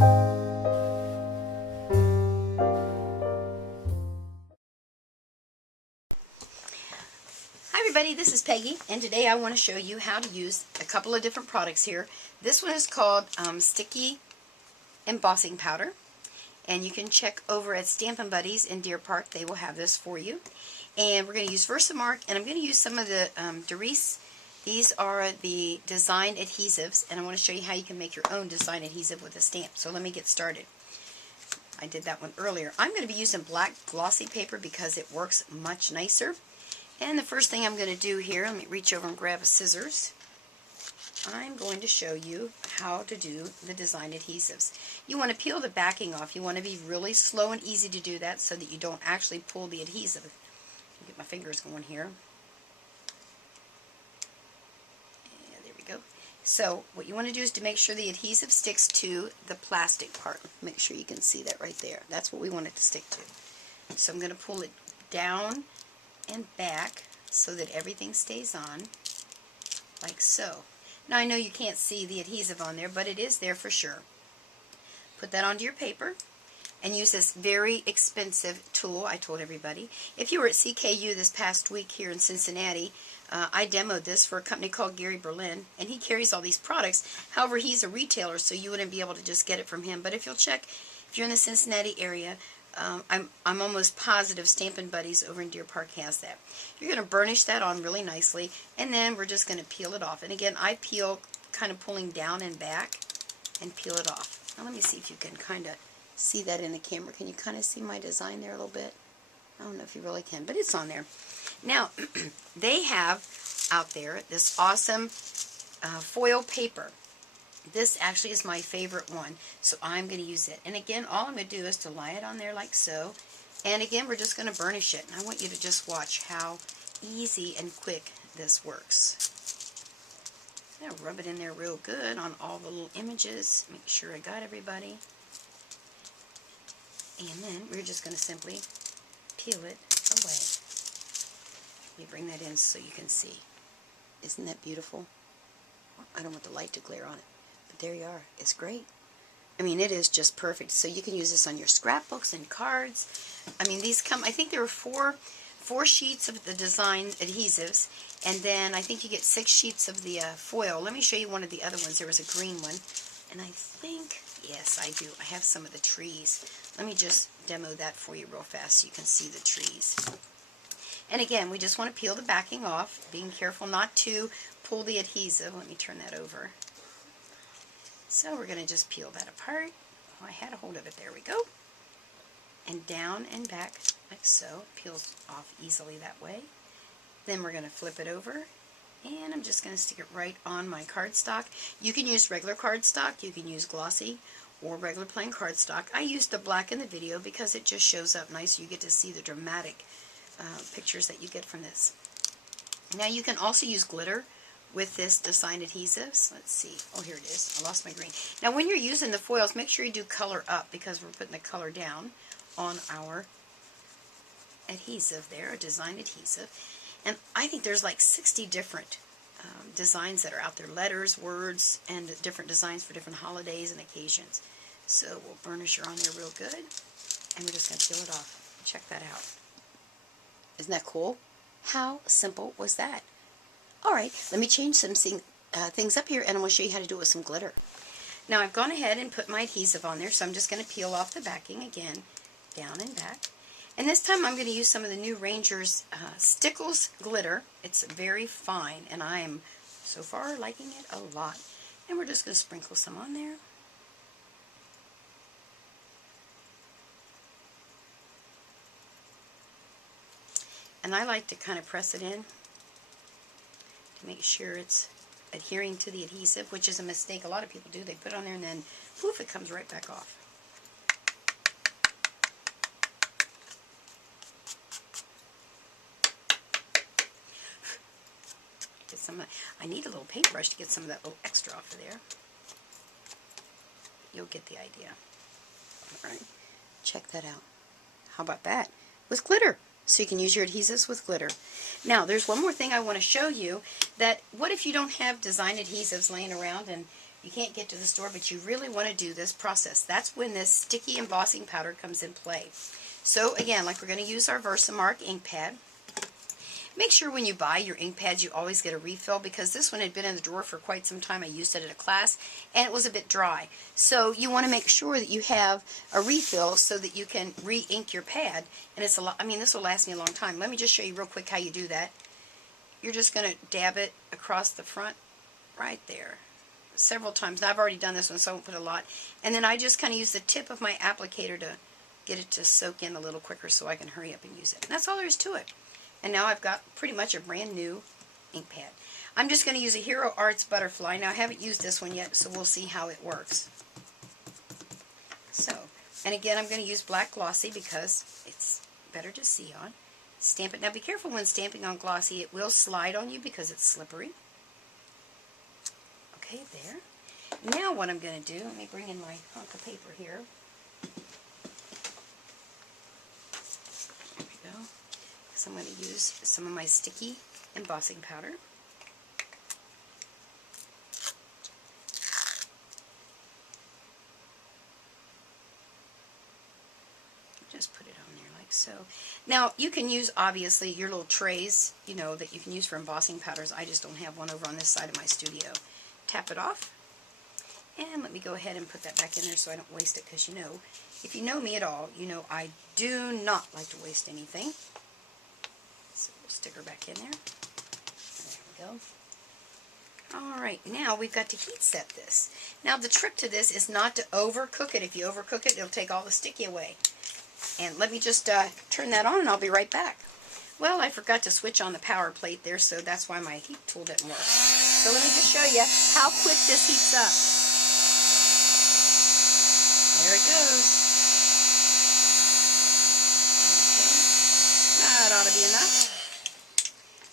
Hi everybody, this is Peggy, and today I want to show you how to use a couple of different products here. This one is called Sticky Embossing Powder, and you can check over at Stampin' Buddies in Deer Park. They will have this for you. And we're going to use Versamark, and I'm going to use some of the Doris. These are the design adhesives, and I want to show you how you can make your own design adhesive with a stamp. So let me get started. I did that one earlier. I'm going to be using black glossy paper because it works much nicer. And the first thing I'm going to do here, let me reach over and grab a scissors. I'm going to show you how to do the design adhesives. You want to peel the backing off. You want to be really slow and easy to do that so that you don't actually pull the adhesive. Get my fingers going here. Yeah, there we go. So what you want to do is to make sure the adhesive sticks to the plastic part. Make sure you can see that right there. That's what we want it to stick to. So I'm going to pull it down and back so that everything stays on, like so. Now I know you can't see the adhesive on there, but it is there for sure. Put that onto your paper and use this very expensive tool I told everybody. If you were at CKU this past week here in Cincinnati, I demoed this for a company called Gary Berlin, and he carries all these products. However, he's a retailer, so you wouldn't be able to just get it from him. But if you'll check, if you're in the Cincinnati area, I'm almost positive Stampin' Buddies over in Deer Park has that. You're going to burnish that on really nicely, and then we're just going to peel it off. And again, I peel kind of pulling down and back and peel it off. Now let me see if you can kind of see that in the camera. Can you kind of see my design there a little bit? I don't know if you really can, but it's on there. Now, they have out there this awesome foil paper. This actually is my favorite one, so I'm going to use it. And again, all I'm going to do is to lie it on there like so. And again, we're just going to burnish it. And I want you to just watch how easy and quick this works. I'm going to rub it in there real good on all the little images. Make sure I got everybody. And then we're just going to simply peel it away. Let me bring that in so you can see. Isn't that beautiful? I don't want the light to glare on it. But there you are. It's great. I mean, it is just perfect. So you can use this on your scrapbooks and cards. I mean, these come, I think there were four sheets of the design adhesives, and then I think you get 6 sheets of the foil. Let me show you one of the other ones. There was a green one, and I think, yes, I do. I have some of the trees. Let me just demo that for you real fast so you can see the trees. And again, we just want to peel the backing off, being careful not to pull the adhesive. Let me turn that over. So we're going to just peel that apart. Oh, I had a hold of it. There we go. And down and back like so. Peels off easily that way. Then we're going to flip it over. And I'm just going to stick it right on my cardstock. You can use regular cardstock. You can use glossy or regular plain cardstock. I used the black in the video because it just shows up nice. You get to see the dramatic pictures that you get from this. Now you can also use glitter with this design adhesives. Let's see. Oh, here it is. I lost my green. Now when you're using the foils, make sure you do color up because we're putting the color down on our adhesive there, a design adhesive. And I think there's like 60 different designs that are out there. Letters, words, and different designs for different holidays and occasions. So we'll burnish her on there real good. And we're just going to peel it off. Check that out. Isn't that cool? How simple was that? Alright, let me change some things up here, and I'm going to show you how to do it with some glitter. Now I've gone ahead and put my adhesive on there, so I'm just going to peel off the backing again, down and back. And this time I'm going to use some of the new Ranger's Stickles glitter. It's very fine, and I am so far liking it a lot. And we're just going to sprinkle some on there. And I like to kind of press it in to make sure it's adhering to the adhesive, which is a mistake a lot of people do. They put it on there and then, poof, it comes right back off. Get some. I need a little paintbrush to get some of that little extra off of there. You'll get the idea. All right, check that out. How about that? With glitter. So you can use your adhesives with glitter. Now, there's one more thing I want to show you. That what if you don't have design adhesives laying around and You can't get to the store, but you really want to do this process. That's when this sticky embossing powder comes in play. So again, like we're going to use our Versamark ink pad. Make sure when you buy your ink pads you always get a refill, because this one had been in the drawer for quite some time. I used it at a class and it was a bit dry. So you want to make sure that you have a refill so that you can re-ink your pad. And it's a lot, I mean, this will last me a long time. Let me just show you real quick how you do that. You're just going to dab it across the front right there several times. Now I've already done this one, so I won't put a lot. And then I just kind of use the tip of my applicator to get it to soak in a little quicker so I can hurry up and use it. And that's all there is to it. And now I've got pretty much a brand new ink pad. I'm just going to use a Hero Arts Butterfly. Now I haven't used this one yet, so we'll see how it works. So, and again I'm going to use black glossy because it's better to see on. Stamp it. Now be careful when stamping on glossy. It will slide on you because it's slippery. Okay, there. Now what I'm going to do, let me bring in my hunk of paper here. There we go. So I'm going to use some of my sticky embossing powder. Just put it on there like so. Now you can use obviously your little trays, you know, that you can use for embossing powders. I just don't have one over on this side of my studio. Tap it off. And let me go ahead and put that back in there so I don't waste it, because you know, if you know me at all, you know I do not like to waste anything. So we'll stick her back in there. There we go. Alright, now we've got to heat set this. Now the trick to this is not to overcook it. If you overcook it, it'll take all the sticky away. And let me just turn that on and I'll be right back. Well, I forgot to switch on the power plate there, so that's why my heat tool didn't work. So let me just show you how quick this heats up. There it goes. Okay. That ought to be enough.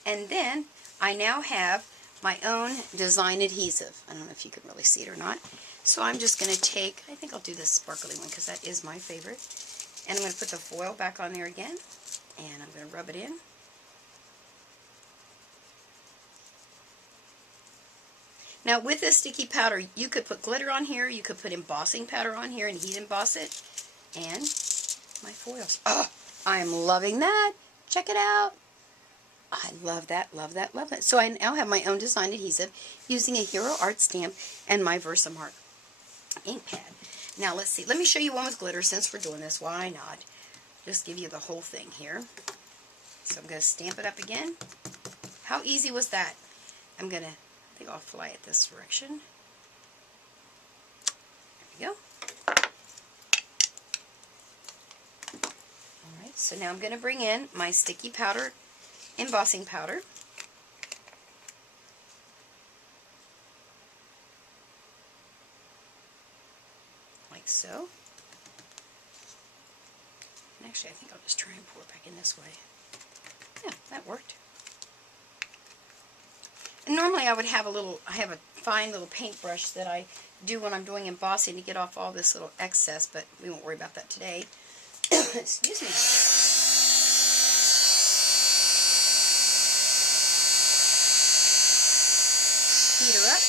And then I now have my own design adhesive. I don't know if you can really see it or not. So I'm just going to take, I think I'll do this sparkly one because that is my favorite. And I'm going to put the foil back on there again. And I'm going to rub it in. Now with this sticky powder, you could put glitter on here, you could put embossing powder on here and heat emboss it. And my foils. Oh, I'm loving that. Check it out. I love that, love that, love that. So I now have my own design adhesive using a Hero Art stamp and my Versamark ink pad. Now let's see. Let me show you one with glitter since we're doing this. Why not? Just give you the whole thing here. So I'm going to stamp it up again. How easy was that? I'm going to, I think I'll fly it this direction. There we go. Alright, so now I'm going to bring in my sticky powder, embossing powder. Like so. And actually I think I'll just try and pour it back in this way. Yeah, that worked. And normally I would have I have a fine little paintbrush that I do when I'm doing embossing to get off all this little excess, but we won't worry about that today. Excuse me. Heat her up.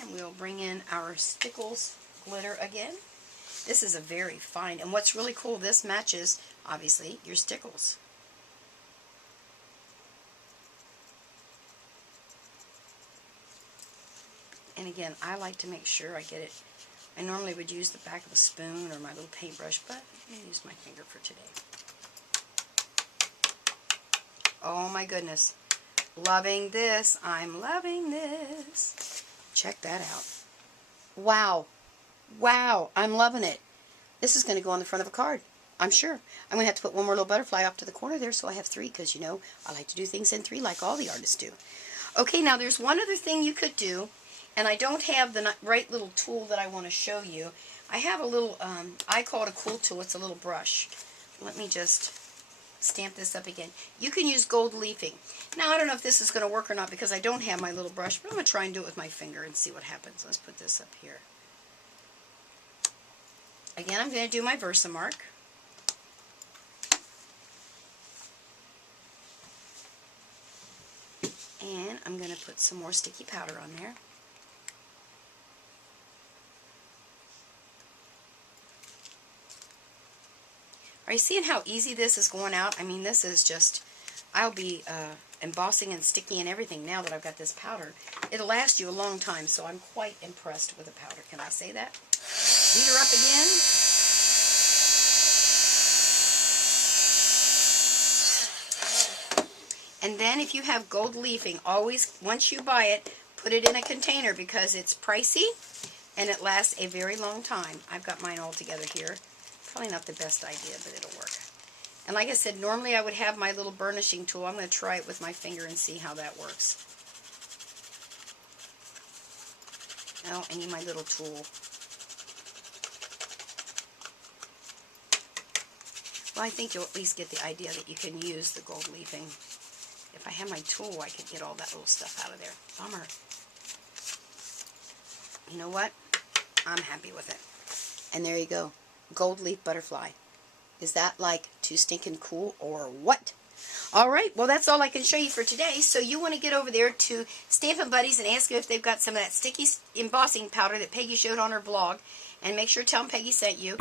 And we'll bring in our Stickles glitter again. This is a very fine, and what's really cool, this matches, obviously, your Stickles. And again, I like to make sure I get it. I normally would use the back of a spoon or my little paintbrush, but I'm going to use my finger for today. Oh my goodness. Loving this. I'm loving this. Check that out. Wow. Wow. I'm loving it. This is going to go on the front of a card. I'm sure. I'm going to have to put one more little butterfly off to the corner there so I have 3, because, you know, I like to do things in 3 like all the artists do. Okay, now there's one other thing you could do, and I don't have the right little tool that I want to show you. I have a little, I call it a cool tool. It's a little brush. Let me just stamp this up again. You can use gold leafing. Now, I don't know if this is going to work or not because I don't have my little brush, but I'm going to try and do it with my finger and see what happens. Let's put this up here. Again, I'm going to do my Versamark. And I'm going to put some more sticky powder on there. Are you seeing how easy this is going out? I mean, this is just, I'll be embossing and sticky and everything now that I've got this powder. It'll last you a long time, so I'm quite impressed with the powder. Can I say that? Heat her up again. And then if you have gold leafing, always, once you buy it, put it in a container because it's pricey and it lasts a very long time. I've got mine all together here. Probably not the best idea, but it'll work. And like I said, normally I would have my little burnishing tool. I'm going to try it with my finger and see how that works. Oh, I need my little tool. Well, I think you'll at least get the idea that you can use the gold leafing. If I had my tool, I could get all that little stuff out of there. Bummer. You know what? I'm happy with it. And there you go. Gold leaf butterfly. Is that like too stinking cool or what? Alright, well that's all I can show you for today. So you want to get over there to Stampin' Buddies and ask them if they've got some of that sticky embossing powder that Peggy showed on her blog. And make sure to tell them Peggy sent you.